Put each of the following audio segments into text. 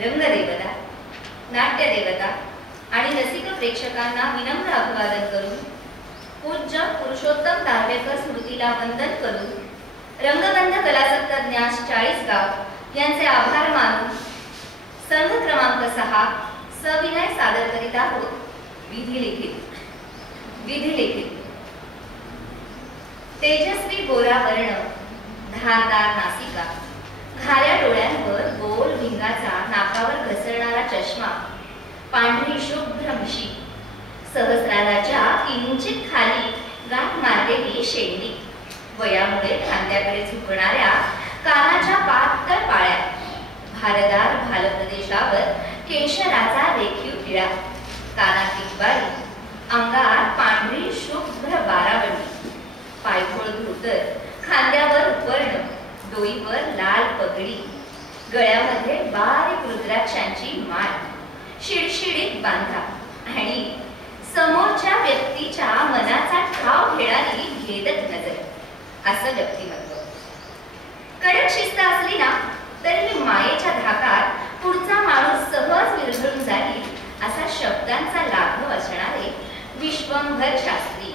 रंगदेवता, नाट्यदेवता आणि रसिक प्रेक्षकांना विनम्र अभिवादन करून, पूज्य पुरुषोत्तम दार्वेकर स्मृतीला वंदन करून, रंगबंध कलासक्तज्ञास 40 गाव यांचे आभार मानून संघ क्रमांक 6 सविनय सादर करीत आहोत. विधिलिखित तेजस्वी गोरा वर्ण, धारदार नासिका, खाऱ्या डोळ्यांवर गोल भिंगाचा नाकावर घसरणारा चष्मा, पांढरी शुभ्र मिशी, सहस्राराच्या किंचित खाली गाठ मारलेली शेंडी, वयामुळे खांद्याकडे झुकणाऱ्या कानाच्या पातळ पाळ्या, भारदार भालप्रदेशावर केशराचा रेखीव टिळा, कानातील बाळी, अंगात पांढरी शुभ्र बारावंडी, पायघोळ धोतर, खांद्यावर उपर्ण, डोईवर लाल पगडी, गळ्यामध्ये बारीक रुद्राक्षांची माळ, शिडशिडीत बांधा आणि समोरच्या व्यक्तीच्या मनाचा ठाव घेणारी भेदक नजर, असं व्यक्तिमत्व. कडक शिस्त असली ना तरी मायेच्या धाकात पुढचा माणूस सहज विरघळून जाईल असा शब्दांचा लाभ असणारे विश्वंभर शास्त्री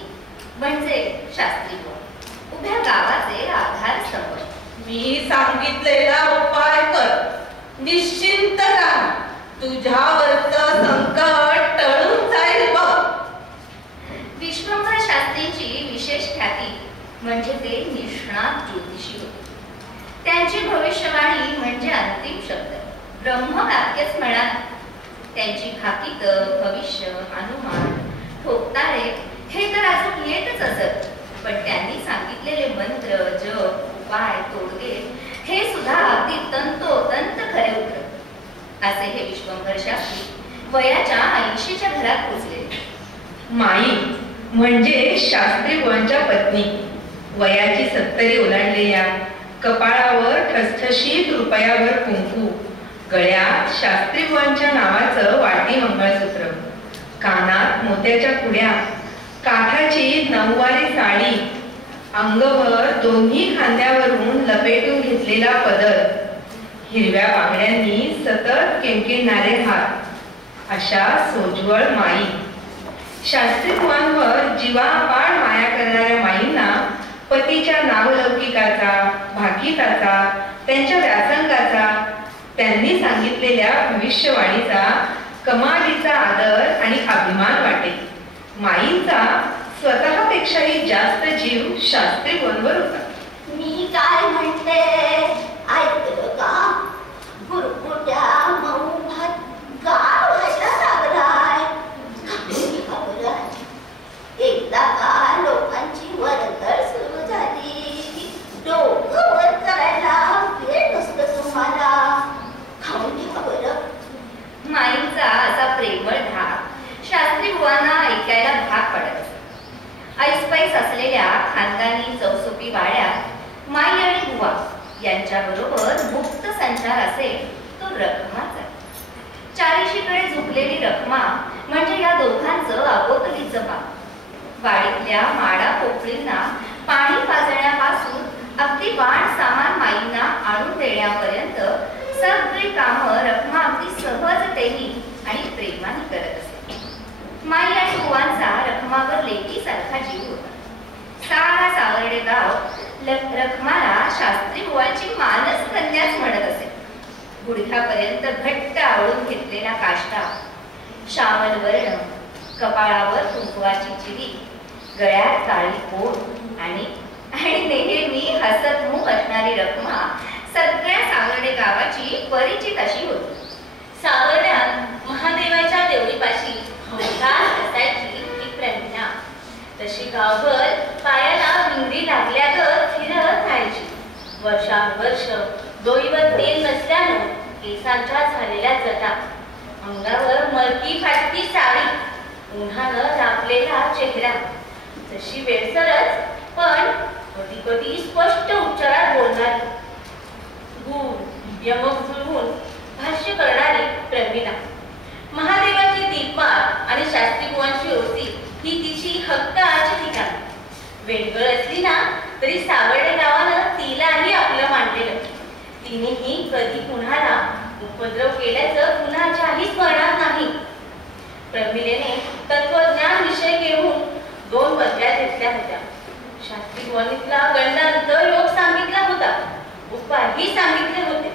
म्हणजे शास्त्री उभ्या गावाचे आधारस्तंभ. मी सांगितलेला उपाय कर, निश्चिंत राहा, तुझ्यावरचं संकट टळून जाईल बघ. विश्वंभर शास्त्रींची विशेष ख्याती म्हणजे ते निष्णात ज्योतिषी होते. त्यांची भविष्यवाणी म्हणजे अंतिम शब्द, ब्रह्मवाक्यच म्हणा. त्यांची भाकित, भविष्य, अनुमान, ठोकताळे हे तर अजून येतच असत, पण त्यांनी सांगितलेले मंत्र, जप, उपाय, तोडगे हे सुद्धा अगदी तंतोतंत खरे उतरत. असे हे विश्वंभर शास्त्री वयाच्या 80च्या घरात पोचले. माई म्हणजे शास्त्री बुवांच्या पत्नी, वयाची 70 ओलांडलेल्या, कपाळावर ठसठशीत रुपयावर कुंकू, गळ्यात शास्त्रीबुवांच्या नावाचं वाटी मंगळसूत्र, कानात मोत्याच्या कुड्या, काठाची नऊवारी साडी, अंगभर दोन्ही खांद्यावरून लपेटून घेतलेला पदर, हिरव्या बांगड्यांनी सतत किणकिणणारे हात, अशा सोज्वळ माई. शास्त्रीबुवांवर जीवापाड माया करणाऱ्या माईंना पतीच्या नावलौकिकाचा, भाकिताचा, त्यांच्या व्यासंगाचा, त्यांनी सांगितलेल्या भविष्यवाणीचा कमालीचा आदर आणि अभिमान वाटे. माईंचा स्वतःपेक्षाही जास्त जीव शास्त्रीबुवांवर होता. मी काय म्हणते ऐकलं का? गुरगुट्या मऊ भात गार व्हायला लागलाय. एकदा का लोकांची वर्दळ सुरू झाली, डोकं वर करायला वेळ नसतं तुम्हाला. खाऊन घ्या बरं. माईंचा असा प्रेमळ धाक शास्त्रीबुवांना ऐकायला भाग पडत. ऐसपैस असलेल्या खानदानी चौसोपी वाड्यात माई आणि बुवा यांच्याबरोबर मुक्त संचार असेल तो रखमाचा. चारीशीकडे झुकलेली रखमा म्हणजे या दोघांचं आगोतलीचं पाप. वाडीतल्या माडा पोपळींना पाणी पाजण्यापासून अगदी वाण सामान माईंना आणून देण्यापर्यंत सगळी कामं रखमा अगदी सहजतेने आणि प्रेमाने करत असे. माई आणि बुवांचा रखमावर लेकीसारखा जीव होता. सारा सावर्डे गाव रखमाला शास्त्रीबुवांची मानस कन्याच म्हणत असे. गुडघ्यापर्यंत घट्ट आवळून घेतलेला काष्टा, श्यामल वर्ण, कपाळावर कुंकवाची चिरी, गळ्यात काळी पोट आणि नेहमी हसतमुख असणारी रखमा सगळ्या सावर्डे गावाची परिचित अशी होती. सावर्ड्यात महादेवाच्या देवळीपाशी हमखास असायची ती प्रज्ञा. तशी गावभर पायाला विंगडी लागल्यागत फिरत राहायची. वर्षानुवर्ष डोईवर तेल नसल्यानं केसांच्या झालेल्या जटा, अंगावर मलकी फाटकी साडी, उन्हानं रापलेला चेहरा, जशी वेळसरच पण कधी कधी स्पष्ट उच्चारात बोलणारी, गूढ यमक जुळवून भाष्य करणारी प्रवीणा. महादेवाची दीपमाळ आणि शास्त्रीबुवांची ओसी ही तिची हक्काची ठिकाण. वेडगळ असली ना तरी सावर्डे गावानं तिलाही आपलं मानलेलं. तिनेही कधी कुणाला उपद्रव केल्याचं कुणाच्याही स्मरणात नाही. प्रमिलेने तत्वज्ञान विषय घेऊन 2 पदव्या घेतल्या होत्या. शास्त्रीबुवांनीतला गंडांत योग सांगितला होता, उपायही सांगितले होते.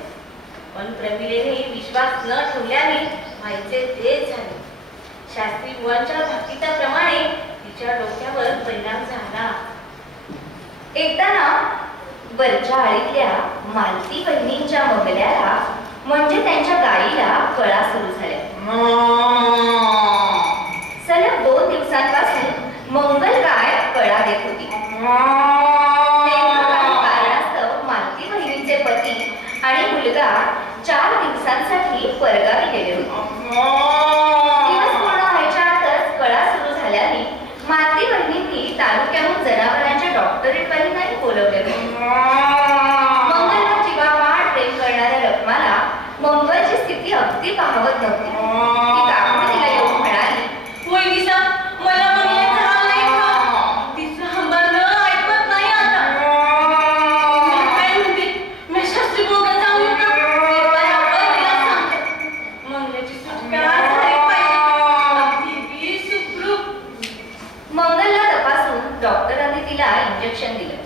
पण प्रमिलेने विश्वास न ठेवल्याने व्हायचे तेच झाले. शास्त्रीबुवांच्या भाकिताप्रमाणे तिच्या डोक्यावर परिणाम झाला. एकदा ना वरच्या आळीतल्या मालती बहिणींच्या मंगल्याला म्हणजे त्यांच्या गाईला कळा सुरू झाल्या. सलग 2 दिवसांपासून मंगल गाय कळा देत होती. कारणास्तव मालती बहिणींचे पती आणि मुलगा 4 दिवसांसाठी परगावी गेले होते. दिवस पूर्ण व्हायच्या आतच कळा सुरू झाल्याने मालती बहिणींनी तालुक्याहून जनावरांच्या डॉक्टरेटबाईंनाही बोलवले होते. मंगलला जीवापाड प्रेम करणाऱ्या रखमाला मंगलची स्थिती अगदी पाहवत नव्हती. ती काकून तिला येऊन म्हणाली, वैदिसा, मला मंगल्याचा हाल नाही का? तिचं हंबरणं ऐकत नाही आता. मी काय म्हणते, मी शास्त्रीबुवांकडे जाऊन येतो. ते बरोबर तिला सांगते. मंगल्याची सुटका झाली पाहिजे. अगदी सुखरूप. मंगलला तपासून डॉक्टरांनी तिला इंजेक्शन दिलं.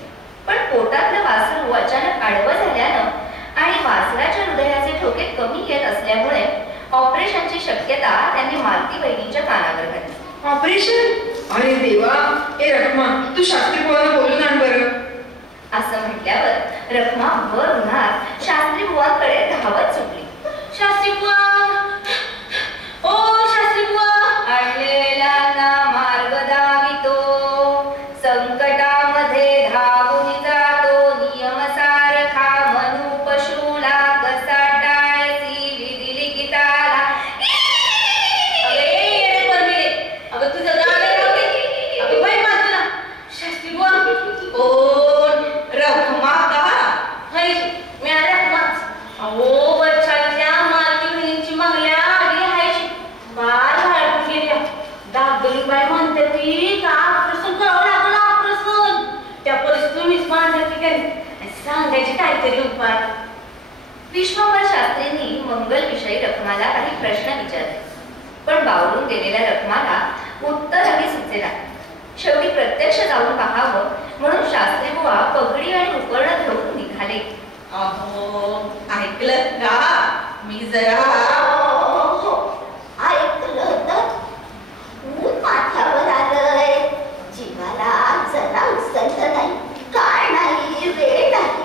पण पोटातलं वासरू अचानक आडवं झाल्यानं आणि वासराच्या हृदयाचे ठोके कमी येत असल्यामुळे ऑपरेशनची शक्यता त्यांनी मालती बहिणीच्या कानावर घातली. ऑपरेशन? अरे देवा, ए रखमा, तू शास्त्रीबुवांना बोलून आण बरं. असं म्हटल्यावर रखमा वर उन्हात शास्त्रीबुवांकडे धावत सुटली. शास्त्रीबुवा, ओ शास्त्रीबुवा, आणलेला ना मार्ग दावितो, संकटामध्ये धावून जातो, नियम सारखा मनू पशुला कसा टाळसी विधी लिखिताला. अगं तुझं गाणं लावते. अगं बाई बाजूला. शास्त्रीबुवा, पाहिजे काहीतरी उपाय. विश्वंभर शास्त्रींनी मंगलविषयी रखमाला काही प्रश्न विचारले, पण बावरून गेलेल्या रखमाला उत्तरही सुचेना. शेवटी प्रत्यक्ष जाऊन पाहावं म्हणून शास्त्री बुवा पगडी आणि उपकरण घेऊन निघाले. अहो, ऐकलं का? मी जरा हो, ऐकलं तर ऊन माथ्यावर आलंय. जीवाला जरा उसंत नाही, काय नाही, वेळ नाही.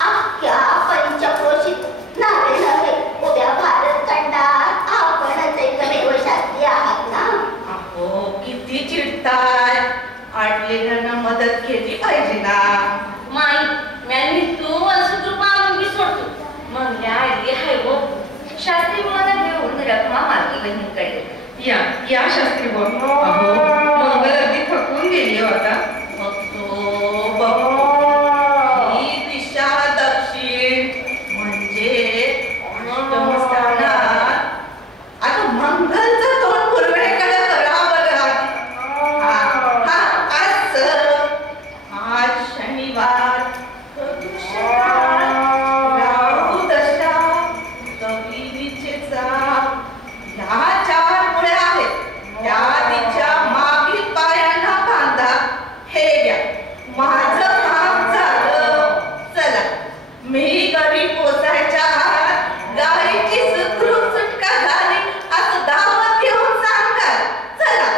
अख्ख्या पंचक्रोशीत नारे नव्हे, उद्या भारत खंडात आपणच एकमेव शास्त्री आहात ना. अहो, किती चिडताय. अडलेल्यांना मदत केली पाहिजे ना. माई, मी तू कृपा आणून सोडतो. मग या आली आहे हो. शास्त्री बुवाला घेऊन रखमा मालकी बहिणीकडे. या शास्त्री बुवा. अहो, मंगल अगदी थकून गेली हो आता. ही दिशा दक्षिण म्हणजे अष्टमस्थानात. आता मंगलचं तोंड पूर्वेकडे करावं लागेल. आज शनिवार, राहू दशा, कबिलीचे चाप, ह्या 4 मुळे आहेत. त्या तिच्या मागील पायांना बांधा. हे घ्या, माझं काम झालं. चला, मी घरी पोचायच्या आत गाडीची सुखरूप सुटका झाली असं दावत घेऊन सांगाल. चला.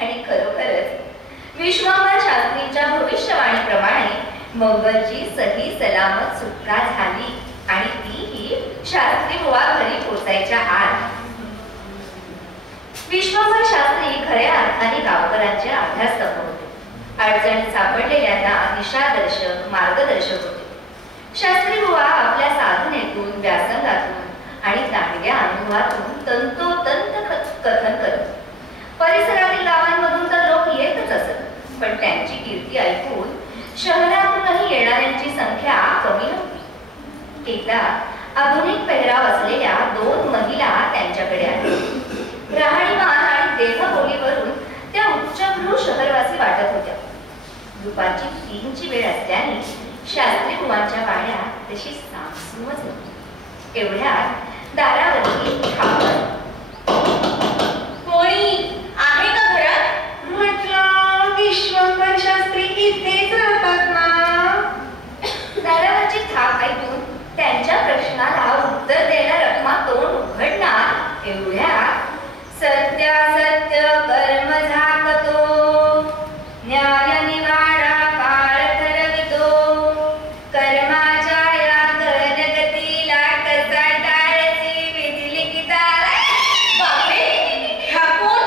आणि खरोखरच विश्वंभर शास्त्रींच्या भविष्यवाणीप्रमाणे मंगलची सही सलामत सुटका झाली आणि तीही शास्त्री बुवा घरी पोचायच्या आत. विश्वंभर शास्त्री खऱ्या अर्थाने गावकऱ्यांचे आधारस्तंभ होते. अडचणीत सापडलेल्यांना दिशादर्शक, मार्गदर्शक होते. शास्त्री बुवा आपल्या साधनेतून, व्यासंगातून आणि दांडग्या अनुभवातून तंतोतंत कथन करत. परिसरातील गावांमधून तर लोक येतच असत, पण त्यांची कीर्ती ऐकून शहरातूनही येणाऱ्यांची संख्या कमी नव्हती. एकदा आधुनिक पेहराव असलेल्या 2 महिला त्यांच्याकडे आल्या. राहणीमान आणि देहबोलीवरून त्या उच्चभ्रू शहरवासी वाटत होत्या. दुपारची 3ची वेळ असल्याने शास्त्री बुवांच्या वाड्या तशी सामसूमच होती. एवढ्यात दारावरती कोणी आहे का घरात? म्हटलं विश्वंभर शास्त्री इथेच राहतात ना. दारावरची थाप ऐकून त्यांच्या प्रश्नाला उत्तर देणार रखमा तोंड उघडणार एवढ्यात सत्यासत्य कर्म झाकतो, न्याय निवाडा काळ ठरवितो, कर्माच्या या गतीला कसा टाळची विधी लिखिताला. बापरे, ह्या कोण?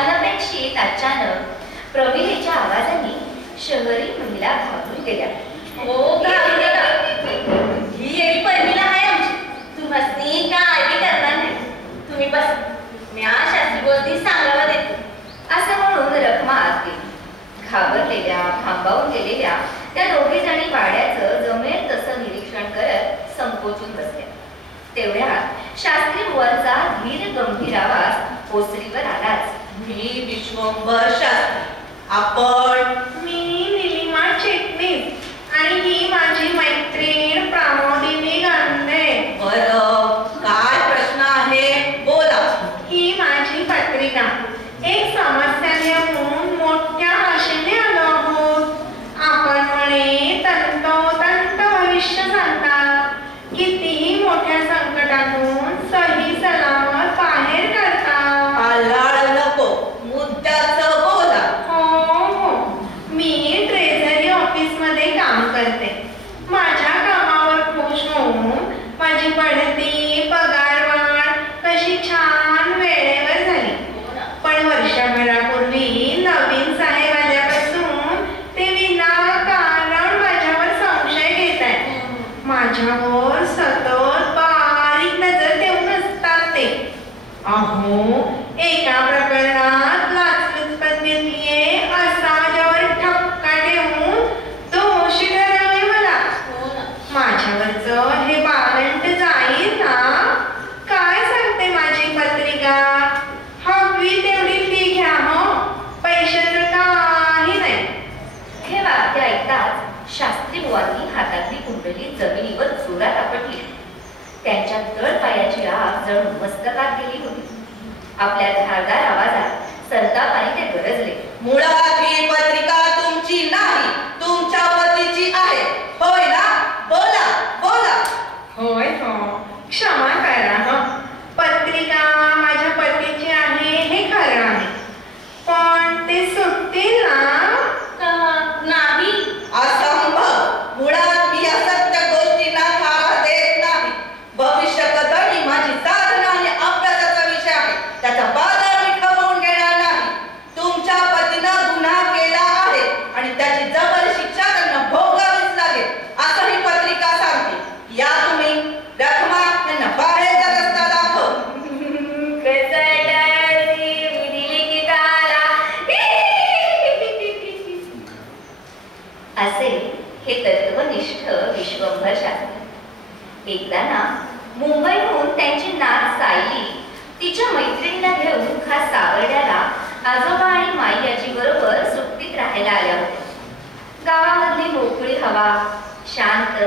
अनपेक्षित अचानक प्रमिलेच्या आवाजाने शहरी महिला घाबरून गेल्या. हो, घाबरू नका. ही येईल पहिलीला आहे आमची. तुम्हाला काय करणार नाही. तुम्ही बस, मी आज शास्त्री गोष्टी सांगायला देते. असं म्हणून रखमा आत गेली. घाबरलेल्या, थांबावून गेलेल्या त्या 2घी जणी वाड्याचं जमेल तसं निरीक्षण करत संकोचून बसल्या. तेवढ्यात शास्त्री बुवांचा धीर गंभीर आवाज ओसरीवर आलाच. मी विश्वंभर शास्त्री. आपण? मी निलिमा चिटणीस आणि ही माझी मैत्रीण प्रमोदिनी गांधे. बरं, काय प्रश्न आहे? बोला. ही माझी पत्रिका. एक समस्या घेऊन मोठ्या आशेने आलो आहोत. आपण म्हणे तंतोतंत भविष्य सांगतात. कितीही मोठ्या संकटातून सही सलामत बाहेर काढतात. आलाळ नको, मुद्द्याचं बोला. हो, त्याच्या तळपायाची आग जणू मस्तकात गेली होती. आपल्या धारदार आवाजात संतापाने ते गरजले. मुळात ही पत्रिका तुमची नाही, तुमच्या पतीची आहे, होय ना? बोला बोला. होय हो, क्षमा करा हो. पत्रिका माझ्या पतीची आहे हे खरं आहे, पण ते सुटतील ना? नाही. असंभव. मुळात मी असत्य गोष्टींना थारा देत नाही. भविष्य कथन माझी साधना आणि अभ्यासाचा विषय आहे, त्याचा बाजार मी खपवून घेणार नाही. तुमच्या पतीनं गुन्हा केला आहे आणि त्याची जबर शिक्षा त्यांना भोगावीच लागेल असं ही पत्रिका सांगते. या तुम्ही रखमा यांना बाहेर जात असता दाखव. असे हे तत्वनिष्ठ विश्वंभर शास्त्री. एकदा ना मुंबईहून त्यांची नात सायली तिच्या मैत्रिणीला घेऊन खास सावर्ड्याला आजोबा आणि माई याची बरोबर सुट्टीत राहायला आल्या होत्या. गावामधली मोकळी हवा, शांत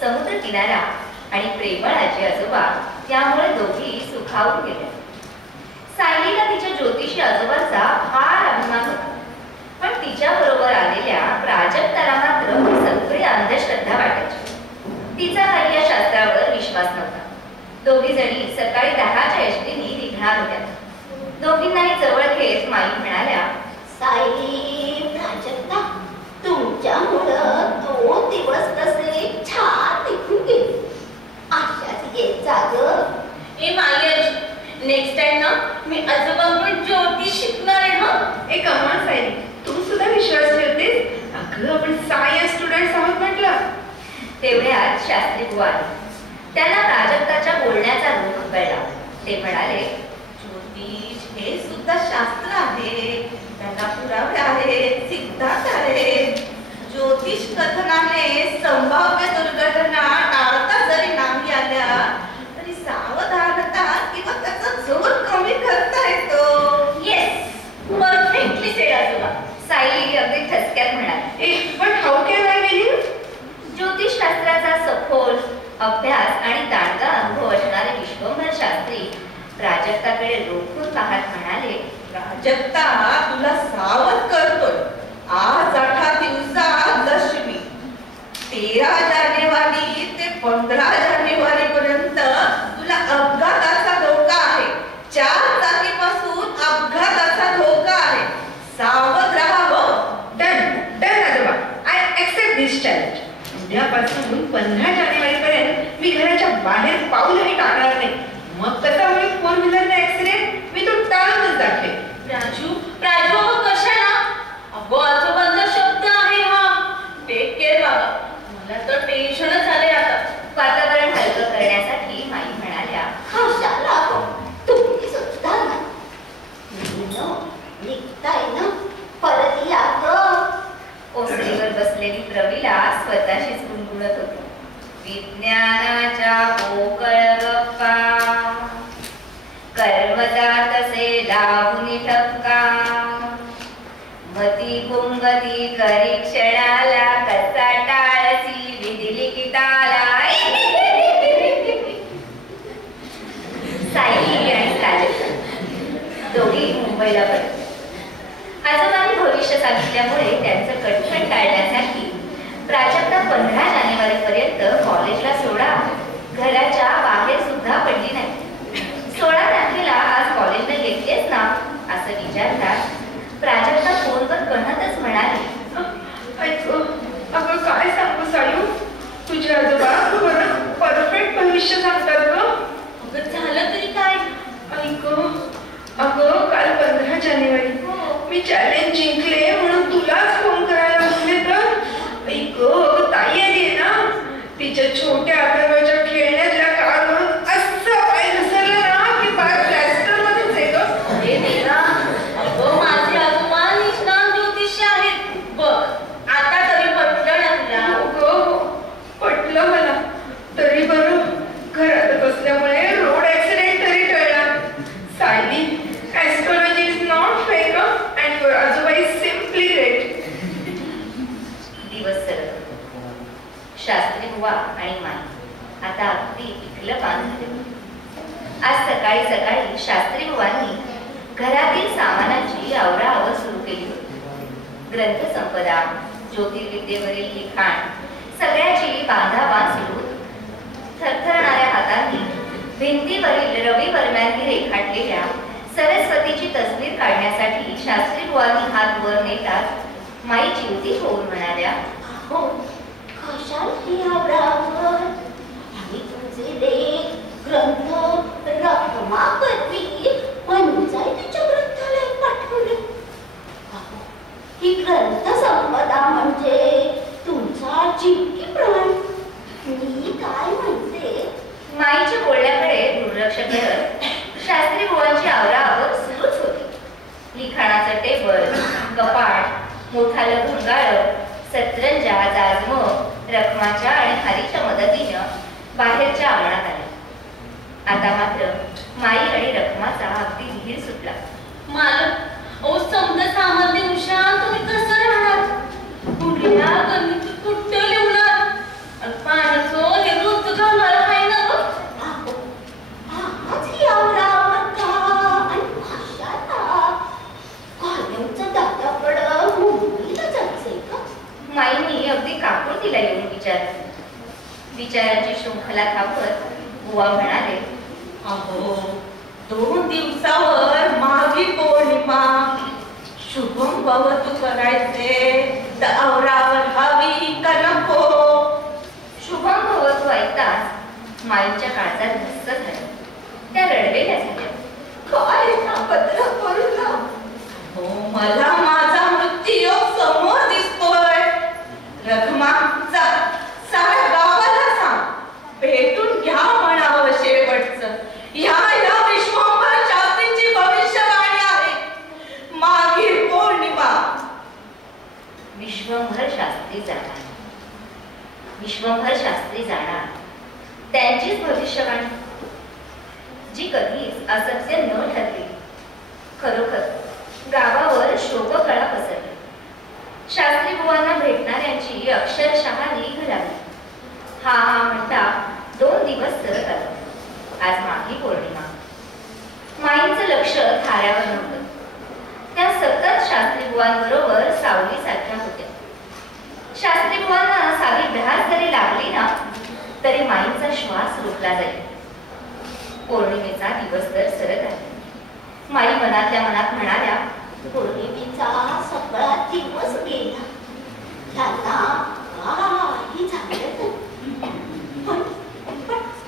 समुद्र किनारा आणि प्रेमळ आजी आजोबा यामुळे दोघी सुखावून गेल्या. सायलीला तिच्या ज्योतिषी आजोबांचा फार अभिमान होता, पण तिच्या बरोबर आलेल्या प्राजक्ताला मात्र सगळी अंधश्रद्धा वाटायची. तिचा काही या शास्त्रावर विश्वास नव्हता. दोघी जणी सकाळी 10च्या एसटीने निघणार होत्या. दोघींनाही जवळ घेत माई म्हणाल्या, सायली, प्राजक्ता, तुमच्यामुळं 2 दिवस कसे छान निघून गेले. अशाच येत जा गं. ए माई, नेक्स्ट टाइम ना मी आजोबांकडून ज्योतिष शिकणार आहे. हं. ए कमाल सायली, तू सुद्धा विश्वास ठेवतेस? अगं आपण सायन्स स्टुडंट्स आहोत म्हटलं. तेवढ्यात शास्त्री बुवा आले. त्यांना प्राजक्ताच्या बोलण्याचा रूप कळला. ते म्हणाले, ज्योतिष हे सुद्धा शास्त्र आहे, त्याला पुरावे आहेत, सिद्धांत आहेत. ज्योतिष कथनाने संभाव्य दुर्घटना टाळता जरी नाही आल्या तरी सावधानता किंवा त्याचा जोर कमी करता येतो. येस, परफेक्टली सेड आजोबा. सायली अगदी ठसक्यात म्हणाली. ए पण हाऊ कॅन आय बिलीव्ह? ज्योतिषशास्त्राचा सखोल अभ्यास आणि दांडगा अनुभव असणारे विश्वंभर शास्त्री प्राजक्ताकडे रोखून पाहत म्हणाले, प्राजक्ता, तुला सावध करतोय. आज 8 दिवसात लक्ष्मी 13 जानेवारी ते 15 जानेवारी पर्यंत तुला अपघाताचा धोका आहे. 4 तारखेपासून अपघाताचा धोका आहे. सावध राहावं. डन डन आजोबा, आय ऍक्सेप्ट दिस चॅलेंज. उद्यापासून 15 जानेवारी पर्यंत मी घराच्या बाहेर पाऊलही टाकणार नाही. मग कसा होईल 4 व्हीलरचा ऍक्सिडेंट? मी तो टाळूनच दाखवेन. राजू, राजू अगं कशाला? अगं आजोबांचा शब्द आहे हा. टेक केअर बाबा. मला तर टेन्शनच आले आता. वातावरण हलकं करण्यासाठी माई म्हणाल्या, कशाला गं? तुम्ही सुद्धा नाही. निघताय ना? परत या गं. ओसरीवर बसलेली प्रवीला स्वतःशीच गुणगुणत होती, विज्ञानाच्या पोकळ गप्पा, कर्मजात तसे लावून ठपका, मती कुंगती करी क्षणाला, कसा टाळसी विधी लिखिताला. सायली आणि प्राजक्ता दोघी मुंबईला परतल्या. आजोबांनी भविष्य सांगितल्यामुळे त्यांचं कटकट टाळण्यासाठी प्राजक्ता 15 जानेवारी पर्यंत कॉलेजला सोडा घराच्या बाहेर सुद्धा पडली नाही. 16 तारखेला आज कॉलेजला येतेस ना असं विचारतात प्राजक्ता फोनवर कणतच म्हणाली, अगं काय सांगू सायू, तुझे आजोबा बरं परफेक्ट भविष्य सांगतात ग. अगं झालं तरी काय? ऐक अगं, काल 15 जानेवारी मी चॅलेंज जिंकले म्हणून तुलाच फोन करायला लागले तर ऐक अगं, ताई आली ना, तिच्या छोट्या आकाराच्या खेळण्यातल्या कारवरून असं पाय घसरलं ना की पाय प्लॅस्टर मध्येच आहे ग. अरे देवा, अगं माझे आजोबा निष्णात ज्योतिषी आहेत. बघ आता तरी पटलं ना तुला? अगं, पटलं मला. तरी बरं घरात बसल्यामुळे रोड ऍक्सिडेंट तरी टळला. Sayali, astrology is not fake and your आजोबा इज सिम्पली ग्रेट. दिवस सरत होते. शास्त्री बुवा आणि माई आता अगदी पिकलं पान झाले. आज सकाळी सकाळी शास्त्री बुवांनी घरातील सामानाची आवराआवर सुरू केली होती. ग्रंथसंपदा, ज्योतिर्विद्येवरील लिखाण सगळ्याची बांधाबांध सुरू. थरथरणाऱ्या हातांनी भिंतीवरील रवी वर्म्यांनी रेखाटलेल्या सरस्वतीची तस्वीर काढण्यासाठी शास्त्री बुवांनी हात वर नेताच माई चिवती होऊन म्हणाल्या, हो कशाला आवरावर आणि तुमचे लेख ग्रंथ रखमा करवी पंचायतीच्या ग्रंथालयात पाठवले. ही ग्रंथ संपदा म्हणजे तुमचा जिंकी प्राण. मी काय म्हणते, माईच्या बोलण्याकडे दुर्लक्ष करत शास्त्री बुवांची आवराआवर सुरूच होती. लिखाणाचं टेबल, कपाट, मोठालं भंगाळ, सतरंजा, जाजमं रखमाच्या आणि हारीच्या मदतीनं बाहेरच्या अंगणात आले. आता मात्र माई आणि रखमाचा अगदी धीर सुटला. मालक, ओ समजा सामान दिवशा तुम्ही कसं राहणार? कुठल्या गणित कुठं लिहणार? पाण्याचं हे रोज घालणार आहे ना ग? आज ही आवरावर का आणि कशाला? कायमचं दादाकडं मुंबईला जायचंय का? माईंनी अगदी काकुळतीला येऊन विचारलं. विचारांची शृंखला थांबवत बुवा म्हणाले, अहो 2 दिवसावर माघी पौर्णिमा, शुभम भवतु करायचे तर आवरावर हवी का नको? शुभम भवतु ऐकताच माईंच्या काळजात धस्स झालं. त्या रडवेल्या झाल्या. काय पत्र पडला? हो, मला माझा मृत्यूयोग समोर दिसतोय. रखमा, साऱ्या गावाला सांग, भेटून घ्या म्हणावं शेवटचं. या विश्वंभर शास्त्रींची भविष्यवाणी आहे. माघी पौर्णिमा. विश्वंभर शास्त्री जाणार, विश्वंभर शास्त्री जाणार, त्यांचीच भविष्यवाणी जी कधीच असत्य न ठरली. खरोखर गावावर शोककळा पसरली. शास्त्री बुवांना भेटणाऱ्यांची अक्षरशः लीघ लागली. हा म्हणता 2 दिवस सरत आले. आज माघी पौर्णिमा. माईंचं लक्ष थाऱ्यावर नव्हतं. त्या सतत शास्त्री बुवांबरोबर सावलीसारख्या होत्या. शास्त्री बुवांना साधी भ्यास जरी लागली ना तरी माईंचा श्वास रोखला जाईल. पौर्णिमेचा दिवस तर सरत आहे. माई मनातल्या मनात म्हणाल्या, पौर्णिमेचा सगळा दिवस गेला. त्यांना काही झालं नाही. पण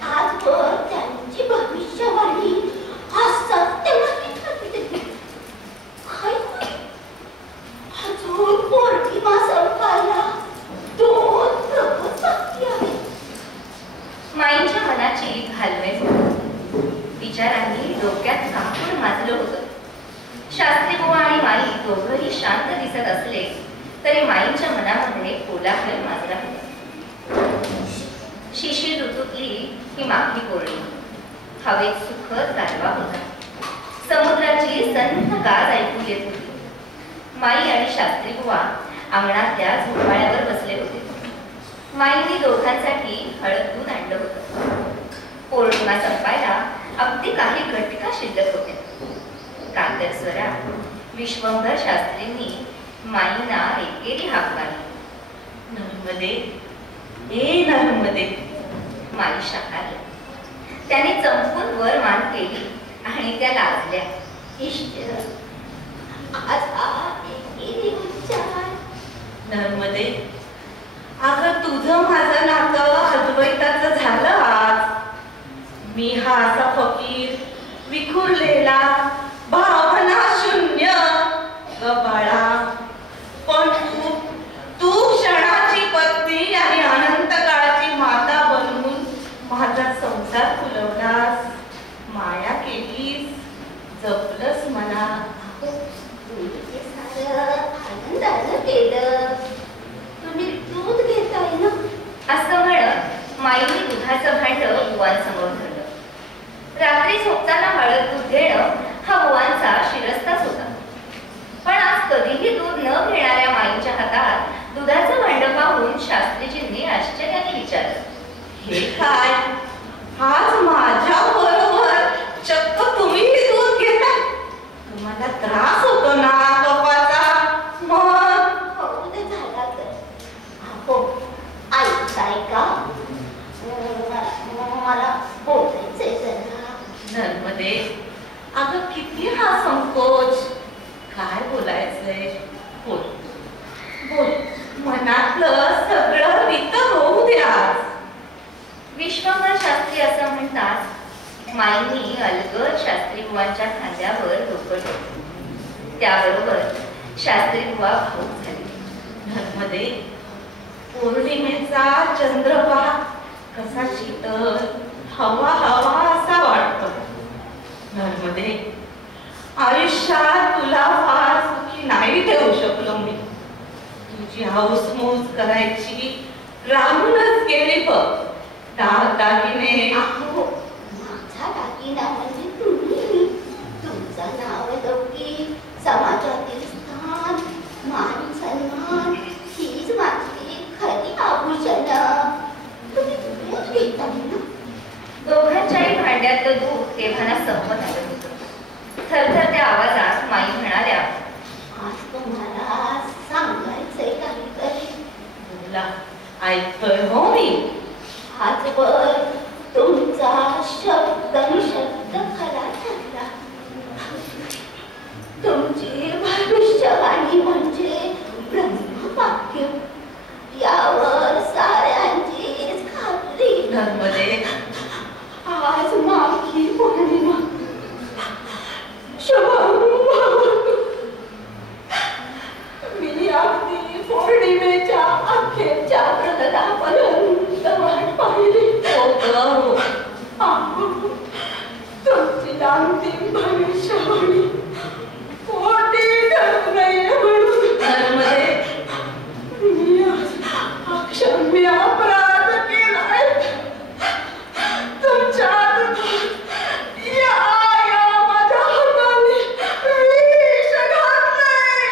आजवर त्यांची भविष्यवाणी असत्य नाही ठरली. काय होईल? अजून पौर्णिमा संपायला 2 प्रहर बाकी आहेत. माईंच्या मनाची घालमेल होती. विचारांनी डोक्यात कापूर माजलं होतं. शास्त्री बुवा आणि माई दोघंही शांत दिसत असले तरी माईंच्या मनामध्ये कोलाहल माजला होता. शिशिर ऋतूतली ही माघी पौर्णिमा. हवेत सुखद गारवा होता. समुद्राची संथ गाज ऐकू येत होती. माई आणि शास्त्री बुवा अंगणातल्या झोपाळ्यावर बसले होते. माईंनी दोघांसाठी हळद दूध आणलं होतं. पौर्णिमा संपायला अगदी काही घटका शिल्लक होत्या. कातर स्वरात विश्वंभर शास्त्रींनी माईंना एकेरी हाक मारली. नर्मदे, ए नर्मदे. माई शाकारल्या. त्याने चंपून वर मान केली आणि त्या लाजल्या. इष्ट आज हा एकेरी उच्चार. नर्मदे, अगं तुझं माझं नातं अद्वैताचं झालं आज. मी हा असा फकीर, विखुरलेला, भावना शून्य गबाळा. पण तू क्षणाची पत्नी आणि अनंत काळाची माता बनवून माझा संसार फुलवलास, माया केलीस, जपलंस मला. तुम्ही सारं आनंदानं केलं. तुम्ही दूध घेताय ना? असं म्हणत माईने दुधाचं भांड बुवांसमोर धरलं. रात्री झोपताना हळद दूध देणं हा ऐका, मला बोलायचंय जरा. नर्मदे, अगं किती हा संकोच, काय बोलायचंय? बोल बोल, मनातलं सगळं रित होऊ द्या. विश्वंभर शास्त्री असं म्हणतात. माईंनी अलगद शास्त्री बुवांच्या खांद्यावर डोकं ठेवलं. त्याबरोबर शास्त्री बुवा भाऊक झाले. नर्मदे, पौर्णिमेचा चंद्र पहा कसा शीतल हवा हवा असा वाटतो. नर्मदे, आयुष्यात तुला फार सुखी नाही ठेवू शकलो मी. तुझी हौस मौज करायची राहूनच गेली बघ. दागिने. अहो, माझा दागिना म्हणजे तुम्ही. तुमचं नाव लौकिक, समाजातील स्थान, मान सन्मान, हीच माझी खरी आभूषण. तुम्ही दूध घेता ना? दोघांच्याही भांड्यातलं दूध तेव्हाना संपत आलं होतं. थरथरत्या आवाजात माई म्हणाल्या, आज तुम्हाला सांगायचंय काहीतरी. तुला ऐकतोय हो मी. आजवर तुमचा शब्द खरा ठरला. तुमची भविष्यवाणी म्हणजे ब्रह्मवाक्य. यावर साऱ्यांचीच खात्री. नर्मदे, आज मागी पौर्णिमा, मी अगदी पौर्णिमेच्या अखेरच्या प्रकटापर्यंत वाट पाहिली. तुमची अंतिम भविष्यवाणी खोटी ठरू नये म्हणून नर्मदे, मी आज अक्षम्य अपराध केलाय. तुमच्या या माझ्या हाताने विष घातलंय.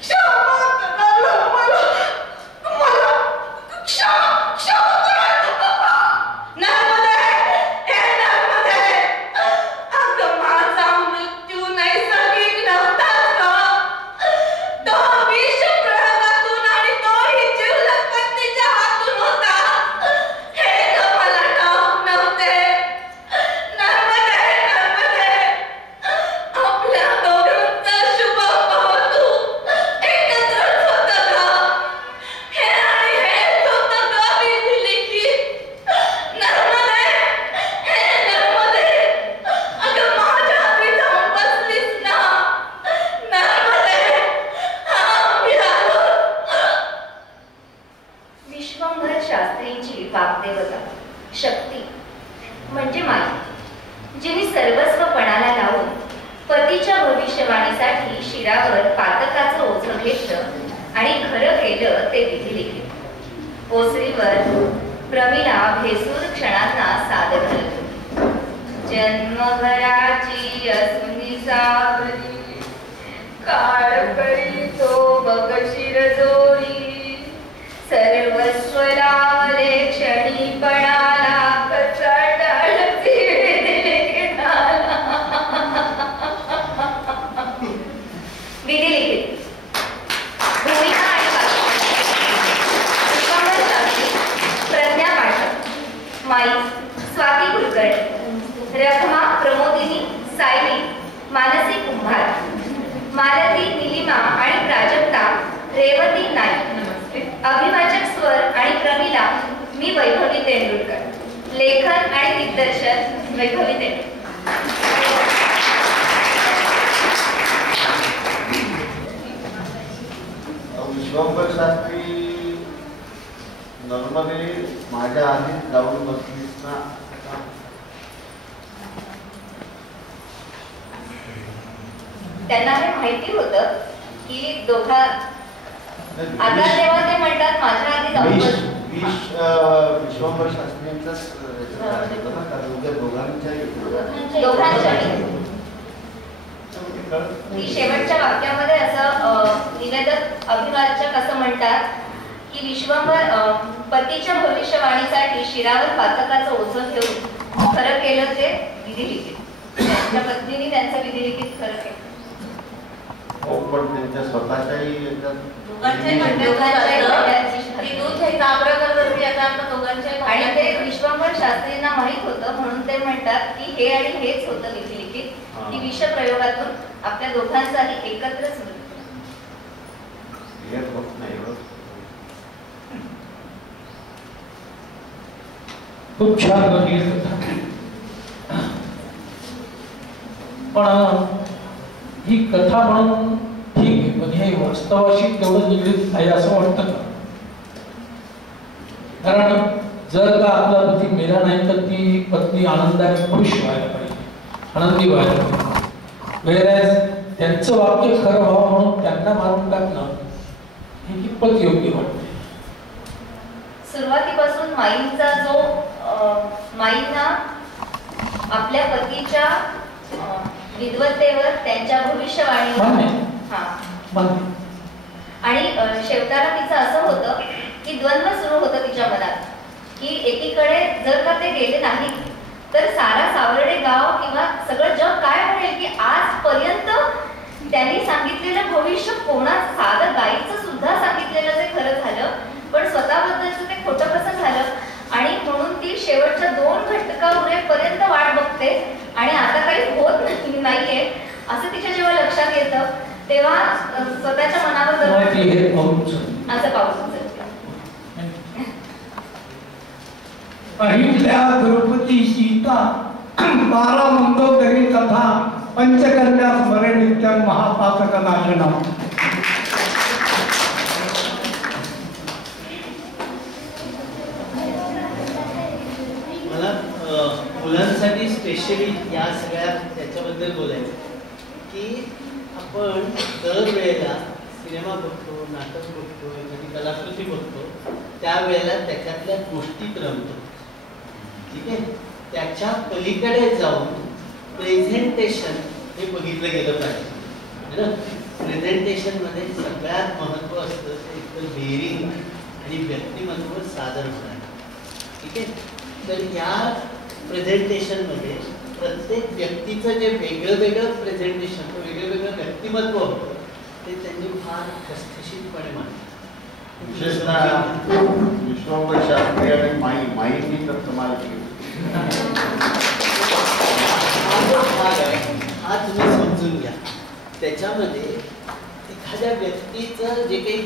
क्षमा करा मला, क्षमा करा. नर्मदे, हे नर्मदे, अगं माझा मृत्यू नैसर्गिक नव्हता का? तो विष प्रयोगातून आणि तोही जिवलग पत्नीच्या हातून होता. हे तर मला ठाऊक नव्हते. नर्मदे, नर्मदे, आपल्या दोघांचं शुभ होतो एकत्रच होतं का? हे आणि हेच होतं का विधी लिखित? नर्मदे, हे नर्मदे, अगं माझ्या हाती जाऊन बसलीस ना. नर्मदे, मी आलो. विश्वंभर शास्त्रींची वाग्देवता शक्ती म्हणजे माई, जिने सर्वस्व पणाला लावून पतीच्या भविष्यवाणीसाठी शिरावर पातकाचं ओझं घेतलं आणि खरं केलं ते विधी लिखित. ओसरीवर प्रमिला भेसूर क्षणांना सादर झाली. जन्मभराची असुनी सावरी, काळ करी तो बगशीर जोडी. सर्वस्व लावले क्षणी पणाला, कसा टाळती विधिलिखिताला. विधिलिखित भूमिका आणि पात्र. विश्वंभर शास्त्री, प्रज्ञा पाठक. माई स्वाती कुलकर्णी. रखमा प्रमोदिनी सायली मानसी कुंभार. मालती निलिमा आणि प्राजक्ता रेवती नाईक. अभिवाचक स्वर आणि प्रमिला मी वैभवी तेंडुलकर. लेखन आणि दिग्दर्शन वैभवी तेंडुलकर. विश्वंभर शास्त्री, नर्मदे, माझ्या आधीच जाऊन बसलीस ना. त्यांना हे माहिती होतं की दोघा आता तेव्हा ते म्हणतात माझ्या आधी जाऊन बस. विश्वंभर शास्त्रींचाच दोघांच्याही की शेवटच्या वाक्यामध्ये असं निवेदक अभिवाचक असं म्हणतात की विश्वंभर पतीच्या भविष्यवाणीसाठी शिरावर पातकाचं ओझं घेऊन खरं केलं ते विधी लिखित. त्यांच्या पत्नीने त्यांचं विधी लिखित खरं केलं. हो, पण त्यांच्या स्वतःच्याही दोघांच्याही म्हणण्याचं चाबरं करत असते याचा अर्थ दोघांच्या आणि ते विश्वंभर शास्त्रींना माहित होतं, म्हणून ते म्हणतात की हे आणि हेच होतं लिखित की विषप्रयोगातून आपल्या दोघांचाही एकत्रच मृत्यू. खूप छान बनली कथा. पण ही कथा म्हणून ठीक आहे, पण हे वास्तवाशी तेवढं निगडीत आहे असं वाटतं का? कारण जर का आपला पती मेला नाही तर ती पत्नी आनंदाने खुश व्हायला पाहिजे, आनंदी व्हायला पाहिजे. वेळेस त्यांचं वाक्य खरं व्हावं म्हणून त्यांना मारून टाकणं हे कितपत योग्य वाटते? सुरुवातीपासून माईंचा जो माईंना आपल्या पतीच्या विद्वत्तेवर, त्यांच्या भविष्यवाणीवर आणि शेवटाला तिचं असं होतं की द्वंद्व सुरू होतं तिच्या मनात की एकीकडे जर का ते गेले नाही तर सारा सावर्डे गाव किंवा सगळं जग काय म्हणेल की आजपर्यंत त्यांनी सांगितलेलं भविष्य कोणाच, साधं गाईचं सुद्धा सांगितलेलं जे खरं झालं पण स्वतःबद्दलचं ते खोटं कसं झालं. आणि म्हणून ती शेवटच्या 2 घटका उरेपर्यंत वाट बघते आणि आता काही होत नाहीये असं तिच्या जेव्हा लक्षात येतं तेव्हा स्वतःच्या मनावर असं पाऊस उचलते. अहिल्या द्रौपदी सीता 12 मंदोदरी कथा पंचकन्या स्मरे नित्यं महापातक नाशनम. मला मुलांसाठी स्पेशली या सगळ्या त्याच्याबद्दल बोलायचं की आपण दरवेळेला सिनेमा बघतो, नाटक बघतो, एखादी कलाकृती बघतो, त्यावेळेला त्याच्यातल्या गोष्टीत रमतो. ठीक आहे, त्याच्या पलीकडे जाऊन प्रेझेंटेशन हे बघितलं गेलं पाहिजे. प्रेझेंटेशनमध्ये सगळ्यात महत्त्व असतं ते एकदम बेरिंग आणि व्यक्तिमत्व सादर होणार. ठीक आहे, तर या प्रेझेंटेशनमध्ये प्रत्येक व्यक्तीचं जे वेगळं वेगळं प्रेझेंटेशन, वेगळं वेगळं व्यक्तिमत्व होतं ते त्यांनी फार ठसठशीतपणे मांडलं. विशेषतः विश्वंभर शास्त्री आणि माईंनी तर कमाल केली. हा जो भाग आहे हा तुम्ही समजून घ्या. त्याच्यामध्ये एखाद्या व्यक्तीचं जे काही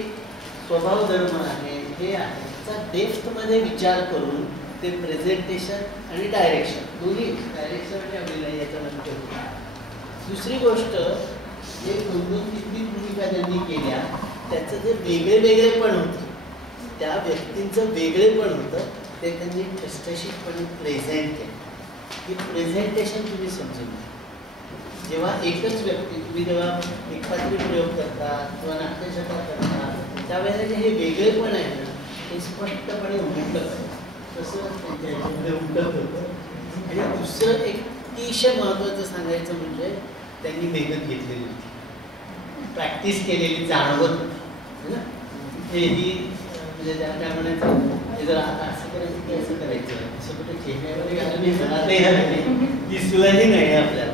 स्वभाव धर्म आहे हे आहे त्याचा डेप्थमध्ये विचार करून ते प्रेझेंटेशन आणि डायरेक्शन दोन्ही, डायरेक्शन आणि अभिनय याच्यामध्ये होतं. दुसरी गोष्ट जे 2-3 भूमिका ज्यांनी केल्या त्याचं जे वेगळेवेगळेपण होतं, त्या व्यक्तींचं वेगळेपण होतं ते त्यांनी ठसठशीतपणे प्रेझेंट केलं. ही प्रेझेंटेशन तुम्ही समजून घ्या. जेव्हा एकच व्यक्ती तुम्ही जेव्हा एखादी प्रयोग करता किंवा नाट्यशका करता त्यावेळेला जे हे वेगळेपण आहे ना ते स्पष्टपणे उमटत आहे. तसं त्यांच्या ह्याच्यामध्ये उमटत होतं. आणि दुसरं एक अतिशय महत्त्वाचं सांगायचं म्हणजे त्यांनी मेहनत घेतलेली होती, प्रॅक्टिस केलेली जाणवत होती ना. हेही म्हणजे त्या म्हणायचं हे जर आता असं करायचं की असं करायचं, असं कुठे चेहऱ्यावर घालून हे मनातही आलं दिसलंही नाही आपल्याला.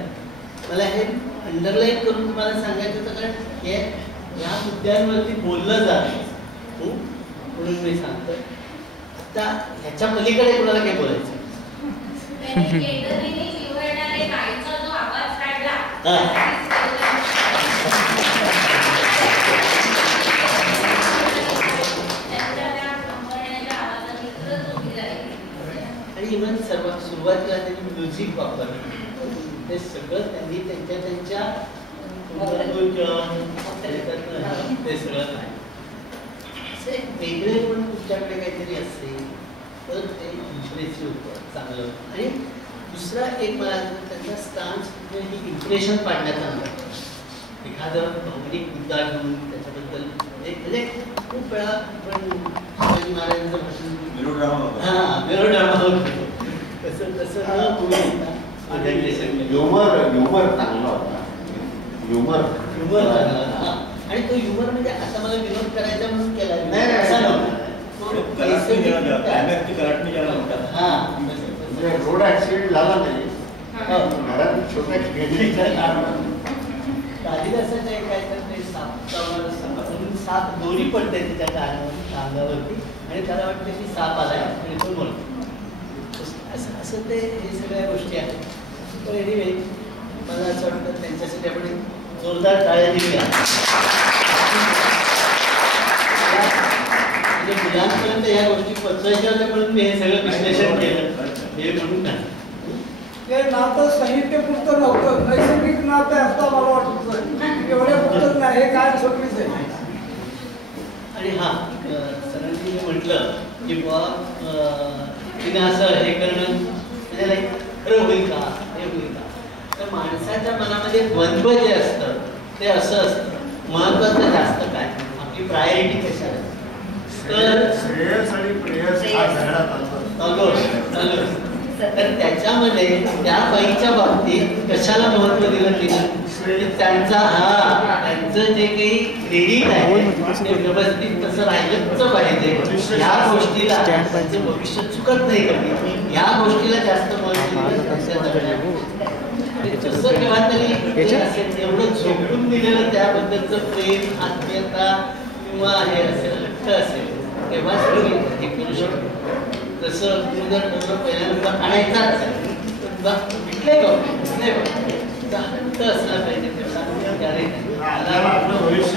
मला हे अंडरलाईन करून तुम्हाला सांगायचं होतं कारण हे या मुद्द्यांवरती बोललं जातं म्हणून मी सांगतो. आता ह्याच्या पलीकडे कुणाला काय बोलायचं? आणि इव्हन सर्वात सुरुवातीला त्यांनी म्युझिक वापरलं. ते सगळं त्यांनी त्यांच्या ते सगळं नाही असे वेगळे पण तुमच्याकडे काहीतरी असेल तर ते इम्प्रेसिव्ह होतं, चांगलं होतं. आणि दुसरा एक मला त्यांचा स्टान्स ही इम्प्रेशन पाडण्याचा नव्हता. एखादं भावनिक मुद्दा घेऊन त्याच्याबद्दल म्हणजे खूप वेळा आपण शिवाजी महाराजांचं भाषण मेलोड्रामा होतो तसं न बोलता ह्युमर चांगला होता. ह्युमर चांगला आणि तो ह्युमर म्हणजे आता मला विनोद करायचा म्हणून केला नाही असा नव्हता. रोड ऍक्सिडेंट झाला नाही, घरात छोट्या खेळणी कालिदासाचं एक काय तर ते सापटावर साप दोरी पडते तिच्या अंगावरती आणि त्याला वाटतं की साप आलाय आणि तो मरतो. असं ते हे सगळ्या गोष्टी आहेत. पण एनिवे मला असं वाटतं त्यांच्यासाठी आपण जोरदार टाळ्या देऊया. म्हणजे मुलांपर्यंत या गोष्टी पोचवायच्या होत्या म्हणून मी हे सगळं विश्लेषण केलं हे म्हणून नाही. हे नातं साहित्यपुरतं नव्हतं, नैसर्गिक नातं असता मला वाटतं. एवढ्या पुरतं नाही, हे काय सोपीच आहे. आणि हा सरांनी म्हटलं की बुवा तिने असं हे करणं म्हणजे लाईक खरं होईल का, हे होईल का. तर माणसाच्या मनामध्ये द्वंद्व जे असतं ते असं असतं, महत्वाचं जास्त काय, आपली प्रायोरिटी कशाला. तर तर त्याच्यामध्ये त्या बाईच्या बाबतीत कशाला महत्व दिलं गेलं, त्यांचा त्यांचं जे काही क्रेडिट आहे ते व्यवस्थित तसं राहिलंच पाहिजे. या गोष्टीला त्यांचं भविष्य चुकत नाही कधी, या गोष्टीला जास्त महत्व तसं केव्हा तरी असेल एवढं झोपून दिलेलं त्याबद्दलचं प्रेम, आत्मीयता किंवा हे असेल लठ्ठ असेल तेव्हा सगळं हे करू शकतो. तसं तुम्ही जर मुलं पहिल्यांदा आणायचाच कुठले हट्ट असला पाहिजे तेवढा. भविष्य